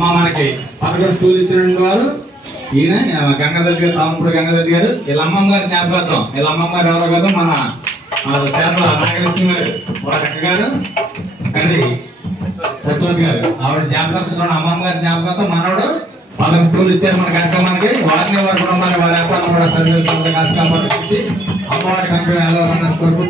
మనకి పదకొండు స్కూల్ ఇచ్చినటువంటి వారు ఈయన గంగాధర్ గారు, తామపూడి గంగాధర్ గారు. వీళ్ళ అమ్మమ్మ గారి జ్ఞాపకార్థం, వీళ్ళ అమ్మమ్మ గారు ఎవరో కదా మన చేపల నాగలక్ష్మి గారు, వాళ్ళ అక్క గారు కండి సత్యవతి గారు, ఆవిడ జ్ఞాపకార్థం, అమ్మమ్మ గారి జ్ఞాపకార్థం మనోడు 11 స్కూల్ ఇచ్చారు మన కార్యక్రమానికి. వారిని వారి కుటుంబాన్ని వారి వ్యాపారం కూడా సర్వీస్ కార్యక్రమాలు ఇచ్చి అమ్మవారి కంపెనీ ఎలా